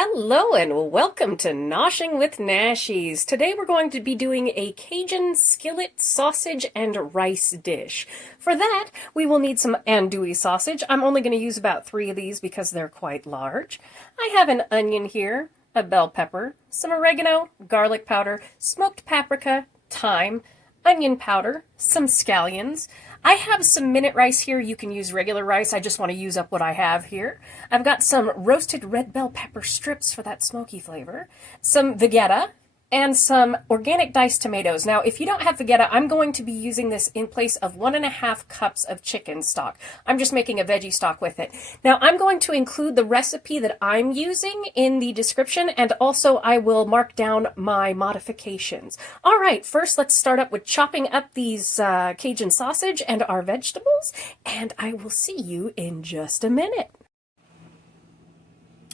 Hello and welcome to Noshing with Nashies. Today we're going to be doing a Cajun skillet sausage and rice dish. For that, we will need some andouille sausage. I'm only going to use about 3 of these because they're quite large. I have an onion here, a bell pepper, some oregano, garlic powder, smoked paprika, thyme, onion powder, some scallions. I have some minute rice here. You can use regular rice. I just want to use up what I have here. I've got some roasted red bell pepper strips for that smoky flavor, some Vegeta, and some organic diced tomatoes. Now, if you don't have Vegeta, I'm going to be using this in place of 1.5 cups of chicken stock. I'm just making a veggie stock with it. Now, I'm going to include the recipe that I'm using in the description, and also I will mark down my modifications. All right, first let's start up with chopping up these Cajun sausage and our vegetables, and I will see you in just a minute.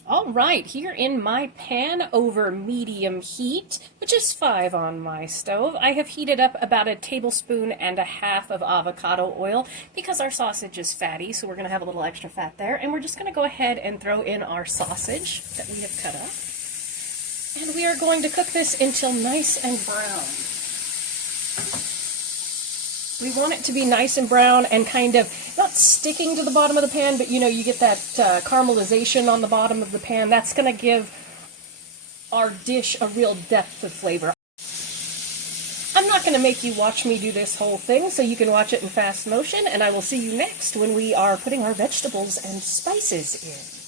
All right, here in my pan over medium heat, which is 5 on my stove, I have heated up about 1.5 tablespoons of avocado oil because our sausage is fatty, so we're going to have a little extra fat there. And we're just going to go ahead and throw in our sausage that we have cut up. And we are going to cook this until nice and brown. We want it to be nice and brown and kind of not sticking to the bottom of the pan, but you get that caramelization on the bottom of the pan. That's going to give our dish a real depth of flavor. I'm not going to make you watch me do this whole thing, so you can watch it in fast motion, and I will see you next when we are putting our vegetables and spices in.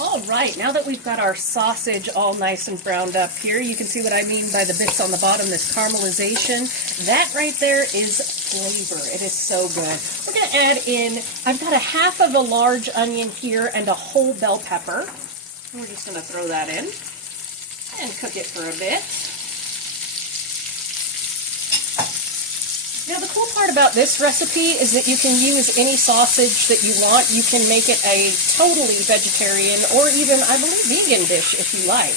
All right, now that we've got our sausage all nice and browned up here, you can see what I mean by the bits on the bottom, this caramelization. That right there is flavor. It is so good. We're going to add in, I've got 1/2 of a large onion here and a whole bell pepper. We're just going to throw that in and cook it for a bit. Now, the cool part about this recipe is that you can use any sausage that you want. You can make it a totally vegetarian or even, I believe, vegan dish if you like.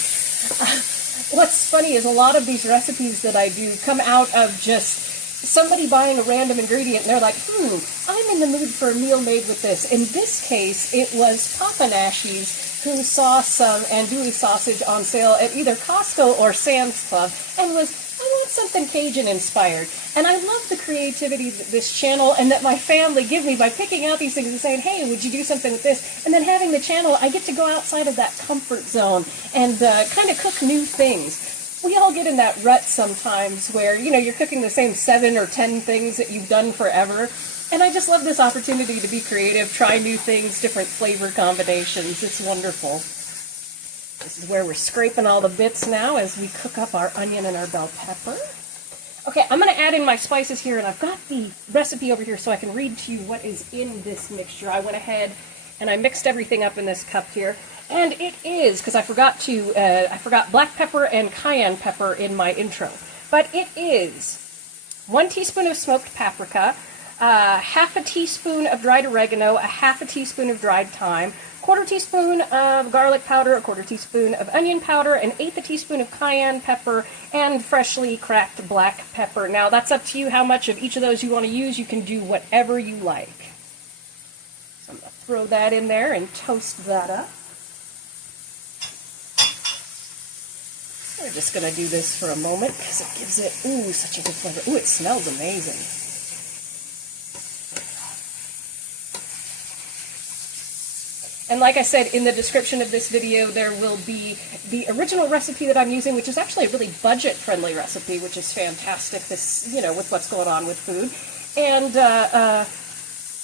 What's funny is a lot of these recipes that I do come out of just somebody buying a random ingredient and they're like, I'm in the mood for a meal made with this. In this case, it was Papa Nashies who saw some andouille sausage on sale at either Costco or Sam's Club and was, I want something Cajun inspired. And I love the creativity that this channel and that my family give me by picking out these things and saying, hey, would you do something with this? And then having the channel, I get to go outside of that comfort zone and kind of cook new things. We all get in that rut sometimes where, you're cooking the same 7 or 10 things that you've done forever. And I just love this opportunity to be creative, try new things, different flavor combinations. It's wonderful. This is where we're scraping all the bits now as we cook up our onion and our bell pepper. Okay, I'm going to add in my spices here, and I've got the recipe over here so I can read to you what is in this mixture. I went ahead and I mixed everything up in this cup here, and it is, because I forgot black pepper and cayenne pepper in my intro, but it is 1 teaspoon of smoked paprika, half a teaspoon of dried oregano, a half a teaspoon of dried thyme, quarter teaspoon of garlic powder, a quarter teaspoon of onion powder, an eighth a teaspoon of cayenne pepper, and freshly cracked black pepper. Now, that's up to you how much of each of those you want to use. You can do whatever you like. So I'm going to throw that in there and toast that up. We're just going to do this for a moment because it gives it, ooh, such a good flavor. Ooh, it smells amazing. And like I said, in the description of this video, there will be the original recipe that I'm using, which is actually a really budget-friendly recipe, which is fantastic, this, you know, with what's going on with food. And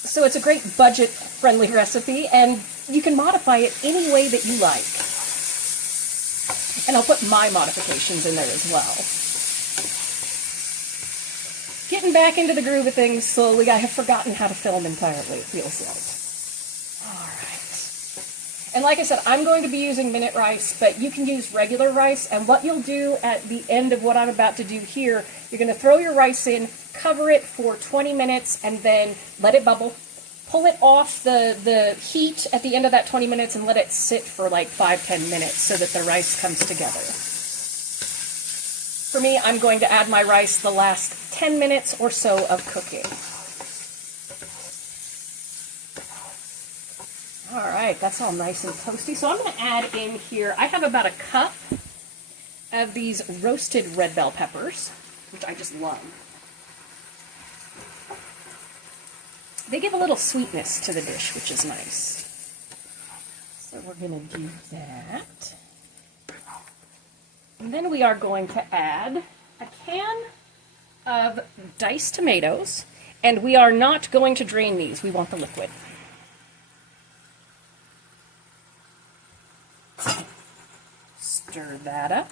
so it's a great budget-friendly recipe, and you can modify it any way that you like. And I'll put my modifications in there as well. Getting back into the groove of things slowly. I have forgotten how to film entirely, it feels like. And like I said, I'm going to be using minute rice, but you can use regular rice. And what you'll do at the end of what I'm about to do here, you're going to throw your rice in, cover it for 20 minutes, and then let it bubble. Pull it off the heat at the end of that 20 minutes and let it sit for like 5-10 minutes so that the rice comes together. For me, I'm going to add my rice the last 10 minutes or so of cooking. All right, that's all nice and toasty. So I'm going to add in here, I have about a cup of these roasted red bell peppers, which I just love. They give a little sweetness to the dish, which is nice. So we're going to do that. And then we are going to add a can of diced tomatoes, and we are not going to drain these. We want the liquid. Stir that up.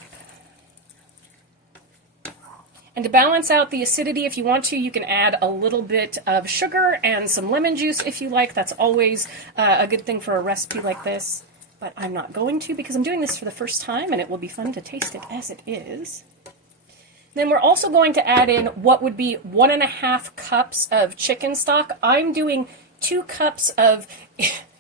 And to balance out the acidity, if you want to, you can add a little bit of sugar and some lemon juice if you like. That's always a good thing for a recipe like this. But I'm not going to because I'm doing this for the first time and it will be fun to taste it as it is. Then we're also going to add in what would be 1.5 cups of chicken stock. I'm doing 2 cups of,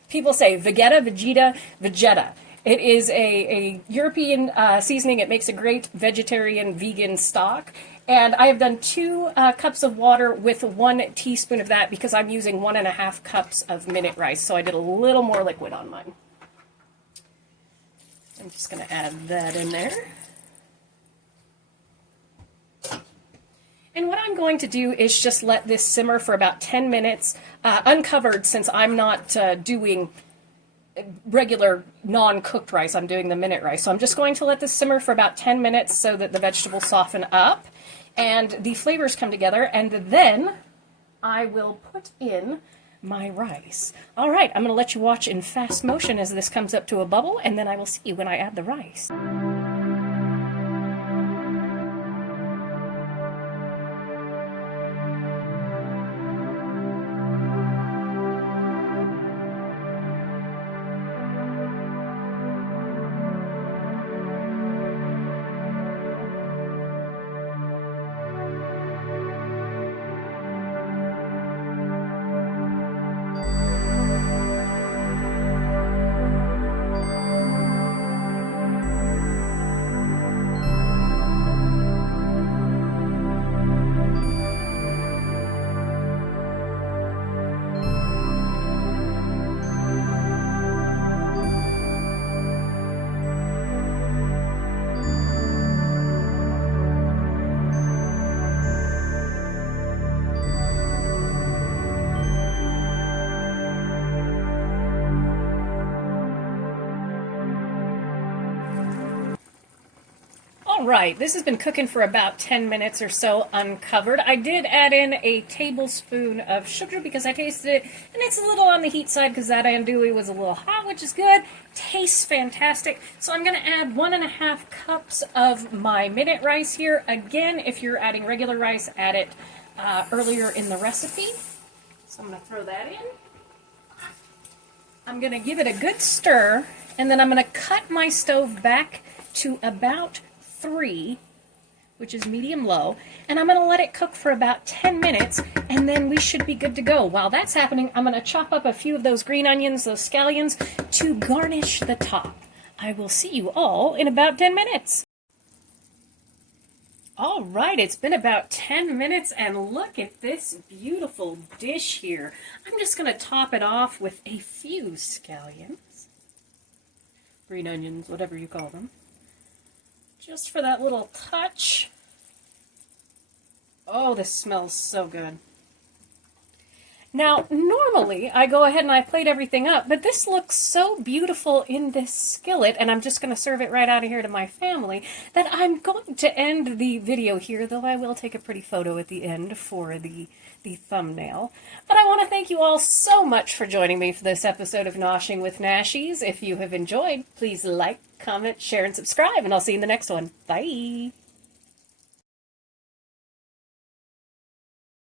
people say Vegeta. It is a European seasoning. It makes a great vegetarian vegan stock. And I have done 2 cups of water with 1 teaspoon of that because I'm using 1.5 cups of minute rice. So I did a little more liquid on mine. I'm just going to add that in there. And what I'm going to do is just let this simmer for about 10 minutes, uncovered, since I'm not doing regular non-cooked rice. I'm doing the minute rice. So I'm just going to let this simmer for about 10 minutes so that the vegetables soften up and the flavors come together, and then I will put in my rice. All right, I'm going to let you watch in fast motion as this comes up to a bubble, and then I will see you when I add the rice. Right, this has been cooking for about 10 minutes or so uncovered. I did add in a tablespoon of sugar because I tasted it, and it's a little on the heat side because that andouille was a little hot, which is good. Tastes fantastic. So I'm going to add 1.5 cups of my minute rice here. Again, if you're adding regular rice, add it earlier in the recipe. So I'm going to throw that in. I'm going to give it a good stir, and then I'm going to cut my stove back to about 3 which is medium-low, and I'm going to let it cook for about 10 minutes, and then we should be good to go. While that's happening, I'm going to chop up a few of those green onions, those scallions, to garnish the top. I will see you all in about 10 minutes. All right, it's been about 10 minutes, and look at this beautiful dish here. I'm just going to top it off with a few scallions, green onions, whatever you call them, just for that little touch. Oh, this smells so good. Now, normally I go ahead and I plate everything up, but this looks so beautiful in this skillet, and I'm just going to serve it right out of here to my family, that I'm going to end the video here, though I will take a pretty photo at the end for the thumbnail. But I want to thank you all so much for joining me for this episode of Noshing with Nashies. If you have enjoyed, please like, comment, share, and subscribe, and I'll see you in the next one. Bye!